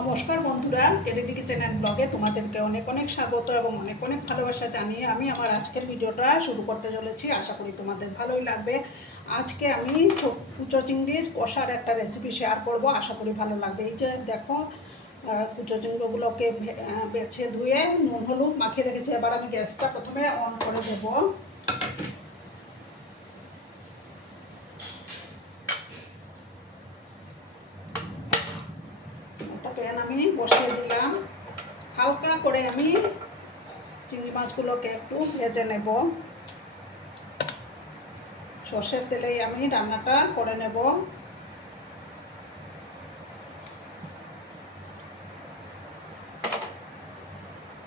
নমস্কার বন্ধুরা, KDD kitchen and ব্লগে তোমাদেরকে অনেক অনেক স্বাগত এবং অনেক অনেক ভালোবাসা জানিয়ে আমি আমার আজকের ভিডিওটা শুরু করতে চলেছি। আশা করি তোমাদের ভালোই লাগবে। আজকে আমি কুচো চিংড়ির কষার একটা রেসিপি শেয়ার করব, আশা করি ভালো লাগবে। এই যে দেখো, কুচো চিংড়িগুলোকে বেছে ধুয়ে নুন হলুদ মাখিয়ে রেখেছি। এবার আমি গ্যাসটা প্রথমে অন করে দেবো। একটা প্যান আমি বসিয়ে দিলাম। হালকা করে আমি চিংড়ি মাছগুলোকে একটু ভেজে নেব। সর্ষের তেলেই আমি রান্নাটা করে নেব।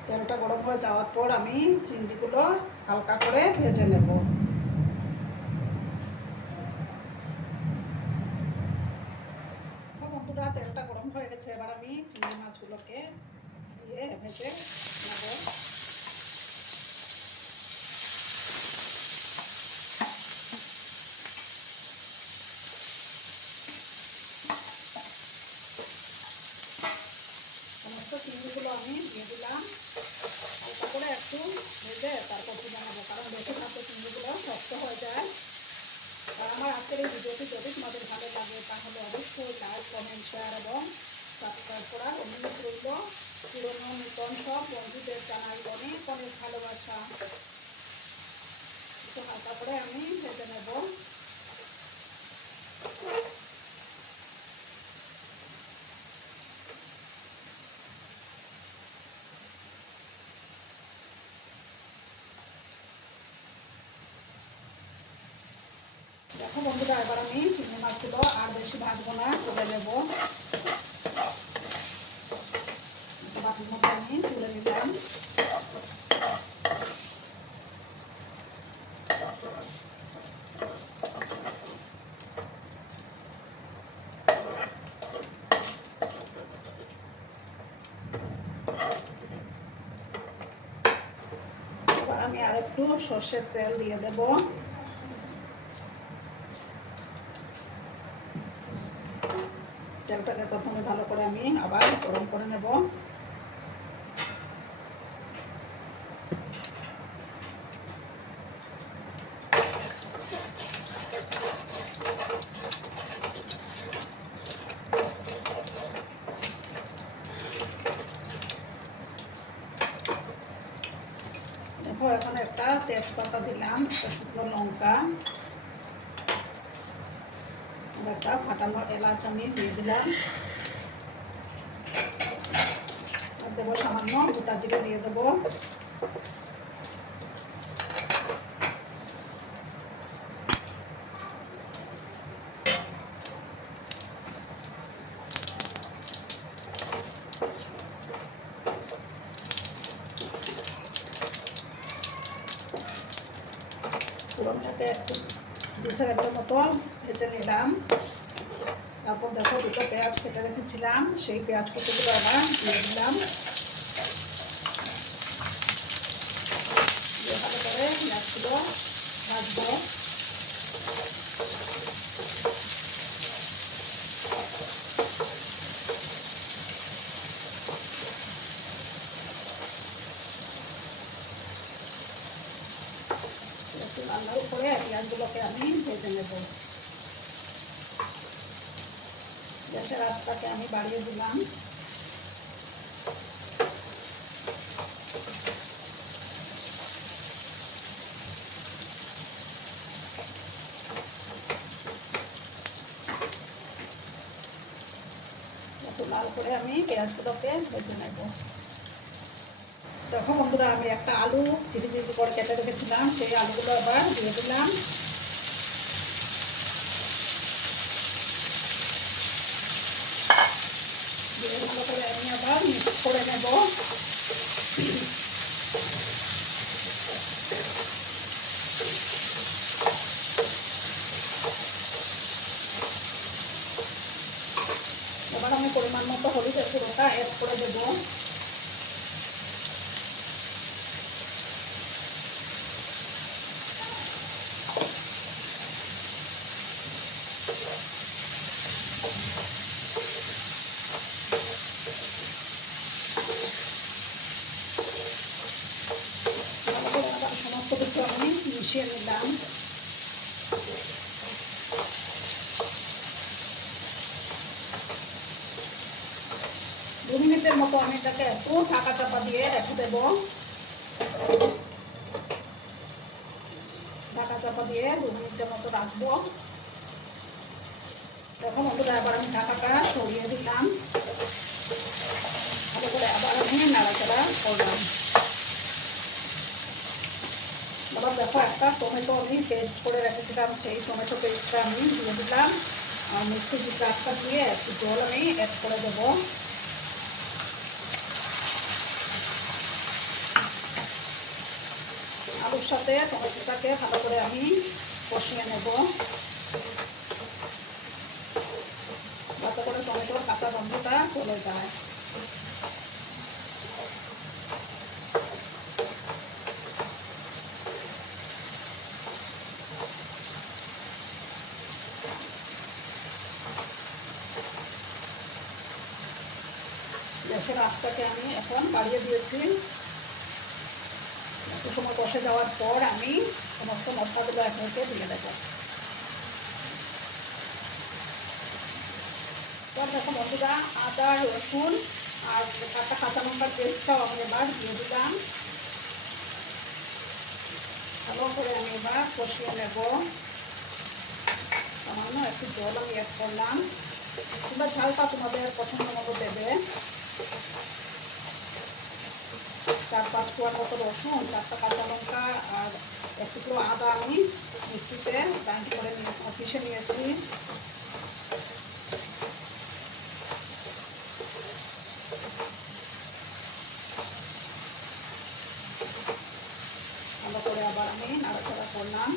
তেলটা গরম হয়ে যাওয়ার পর আমি চিংড়িগুলো হালকা করে ভেজে নেব। বন্ধুরা, তেলটা গরম হয়ে গেছে। এবার আমি চিংড়ি মাছগুলোকে দিয়ে ভেজে নেব। সমস্ত চিংড়িগুলো আমি দিয়ে দিলাম। হালকা করে একটু ভেজে তারপর তুলে নেবো, কারণ বেশি ভাজলে চিংড়িগুলো শক্ত হয়ে যায়। আর আমার আজকের এই ভিডিওটি যদি তোমাদের ভালো লাগে তাহলে অবশ্যই লাইক, কমেন্ট, শেয়ার এবং সাবস্ক্রাইব করার অনুরোধ রইল। পুরনো নূতন সব বন্ধুদের জানাই অনেক অনেক ভালোবাসা। একটু হালকা করে আমি ভেজে নেব। দেখো বন্ধুরা, এবার আমি চিংড়ি মাছগুলো আর বেশি ভাজবো না, তুলে নেব। বাটির মধ্যে আমি তুলে নিলাম। এবার আমি আর একটু সর্ষের তেল দিয়ে দেব। তেলটাকে প্রথমে ভালো করে আমি আবার গরম করে নেব। দেখো, এখন একটা তেজপাতা দিলাম, একটা শুকনো লঙ্কা, একটা ফাটানো এলাচ আমি দিয়ে দিলাম। আর দেবো সামান্য গোটা জিরে দিয়ে দেবো। পুরনটাকে একটু 2 সেকেন্ডের মতো ভেজে নিলাম। তারপর দেখো, দুটো পেঁয়াজ কেটে রেখেছিলাম, সেই পেঁয়াজ কুচিগুলো আবার দিয়ে দিলাম। দিয়ে ভালো করে পেঁয়াজগুলো ভাজবো। একটু লাল লাল করে পেঁয়াজগুলোকে আমি ভেজে নেব। গ্যাসের আঁচটাকে আমি বাড়িয়ে দিলাম। একটু লাল করে আমি পেঁয়াজগুলোকে ভেজে নেব। দেখো বন্ধুরা, আমি একটা আলু চিটি চিটি করে কেটে রেখেছিলাম, সেই আলুগুলো আবার দিয়ে দিলাম। দিয়ে ভালো করে আমি আবার মিক্স করে নেব। এবার আমি পরিমাণ মতো হলুদের গুঁড়োটা অ্যাড করে দেবো। মিশিয়ে নিলাম। দু মিনিটের মতো আমি এটাকে একটু ঢাকা চাপা দিয়ে রেখে দেবো। ঢাকা চাপা দিয়ে 2 মিনিটের মতো রাখবো। দেখো বন্ধুরা, আবার আমি ঢাকাটা সরিয়ে দিলাম, ভালো করে আবার আমি নাড়াচাড়া করলাম। আবার দেখো একটা টমেটো আমি পেস্ট করে রেখেছিলাম, সেই টমেটো পেস্টটা আমি দিয়ে দিলাম। আর মিক্সির জারটা দিয়ে একটু জল আমি অ্যাড করে দেবো। আলুর সাথে টমেটোটাকে ভালো করে আমি কষিয়ে নেব, যাতে করে টমেটোর কাঁচা গন্ধটা চলে যায়। গ্যাসের আঁচটাকে আমি এখন বাড়িয়ে দিয়েছি। একটু সময় কষে যাওয়ার পর আমি সমস্ত মশলাগুলো একে একে দিয়ে দেবো। দেখো বন্ধুরা, আদা রসুন আর একটা কাঁচা লঙ্কার পেস্টটাও আমি এবার দিয়ে দিলাম। ভালো করে আমি এবার কষিয়ে নেব। সামান্য একটু জল আমি অ্যাড করলাম, কিংবা ঝালটা তোমাদের পছন্দ মতো দেবে। 4-5 কোয়ার মতো রসুন, 4টা কাঁচা লঙ্কা আর এক টুকরো আদা আমি মিক্সিতে গ্রাইন্ড করে পিষে নিয়েছি। ভালো করে আবার আমি নাড়াচাড়া করলাম।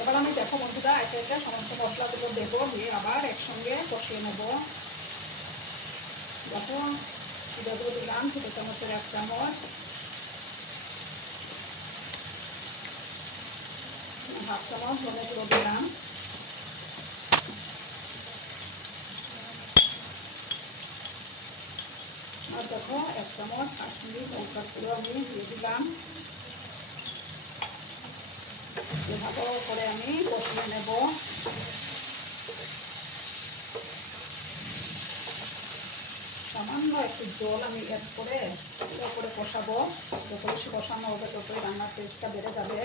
এবার আমি দেখো বন্ধুরা, একে একে সমস্ত মশলাগুলো দেবো, দিয়ে আবার একসঙ্গে কষিয়ে নেব। দেখো জিরাগুলো দিলাম, ছোটো চামচের 1 চামচ, 1/2 চামচ ধনে গুঁড়ো দিলাম, আর দেখো 1 চামচ কাশ্মীরি লঙ্কার গুঁড়ো আমি দিয়ে দিলাম। ভালো করে আমি কষিয়ে নেব। সামান্য একটু জল আমি অ্যাড করে কষাবো। যত বেশি কষানো হবে ততই রান্নার টেস্টটা বেড়ে যাবে।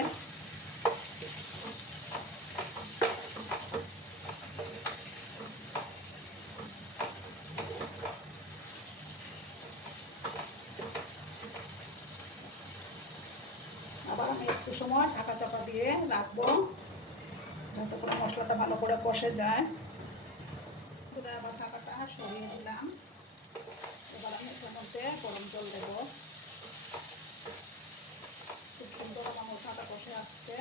আবার আমি একটু সময় ঢাকা চাপা দিয়ে রাখবো, যাতে করে মশলাটা ভালো করে কষে যায়। আবার ঢাকাটা সরিয়ে দিলাম। এবার আমি এর মধ্যে গরম জল দেবো। খুব সুন্দর আমার মশলাটা কষে আসছে।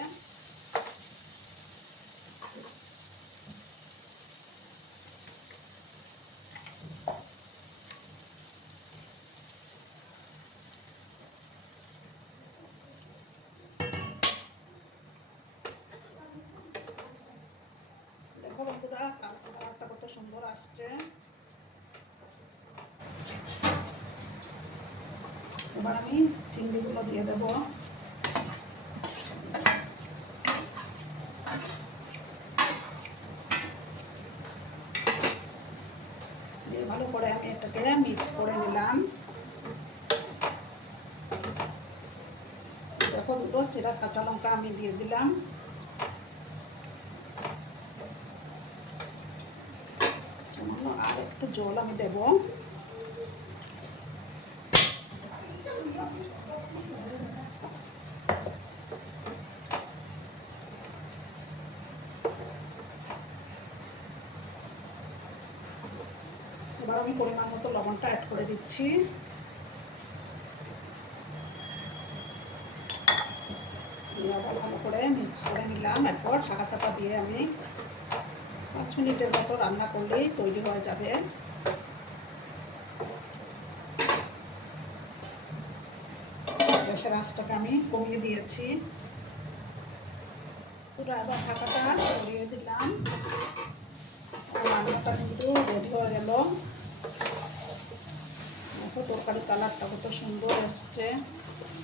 দেখো বন্ধুরা, কালারটা কত সুন্দর আসছে। এবার আমি চিংড়িগুলো দিয়ে দেবো। দিয়ে ভালো করে আমি এটাকে মিক্স করে নিলাম। দেখো দুটো চেরা কাঁচা লঙ্কা আমি দিয়ে দিলাম। আর একটু জল আমি দেব। এবার আমি পরিমাণ মতো লবণটা অ্যাড করে দিচ্ছি। আবার ভালো করে মিক্স করে নিলাম। এরপর ঢাকা চাপা দিয়ে আমি 5 মিনিটের মতো রান্না করলেই তৈরি হয়ে যাবে। গ্যাসের আঁচটাকে আমি কমিয়ে দিয়েছি। পুরো এবার ঢাকাটা সরিয়ে দিলাম। রান্নাটা কিন্তু রেডি হয়ে গেল। দেখো তরকারি কালারটা কত সুন্দর এসছে।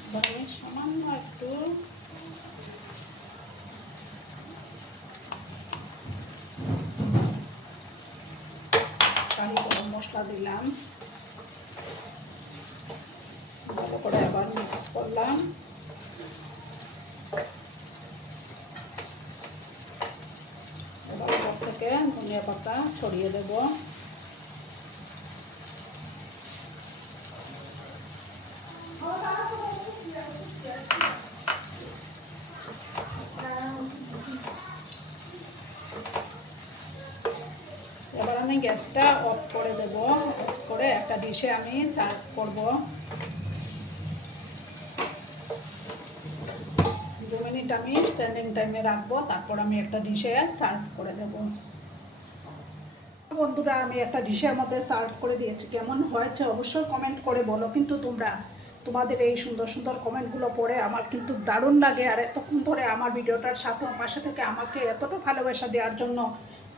এবার আমি সামান্য একটু শাহি গরম মশলা দিলাম, ভালো করে আবার মিক্স করলাম। এবার উপর থেকে ধনিয়া পাতা ছড়িয়ে দেব। এবার আমি গ্যাসটা অফ করে দেব। অফ করে একটা ডিশে আমি সার্ভ করব। 2 মিনিট আমি স্ট্যান্ডিং টাইমে রাখবো, তারপর আমি একটা ডিশে সার্ভ করে দেব। বন্ধুরা, আমি একটা ডিশের মধ্যে সার্ভ করে দিয়েছি। কেমন হয়েছে অবশ্যই কমেন্ট করে বলো। কিন্তু তোমাদের এই সুন্দর সুন্দর কমেন্টগুলো পড়ে আমার কিন্তু দারুণ লাগে। আর এতক্ষণ ধরে আমার ভিডিওটার সাথে পাশে থেকে আমাকে এতটা ভালোবাসা দেওয়ার জন্য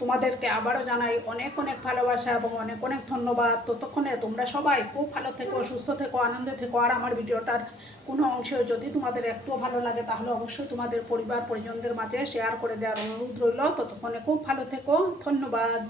তোমাদেরকে আবারও জানাই অনেক অনেক ভালোবাসা এবং অনেক অনেক ধন্যবাদ। ততক্ষণে তোমরা সবাই খুব ভালো থেকো, সুস্থ থেকো, আনন্দে থেকো। আর আমার ভিডিওটার কোনো অংশে যদি তোমাদের একটুও ভালো লাগে তাহলে অবশ্যই তোমাদের পরিবার পরিজনদের মাঝে শেয়ার করে দেওয়ার অনুরোধ রইল। ততক্ষণে খুব ভালো থেকো, ধন্যবাদ।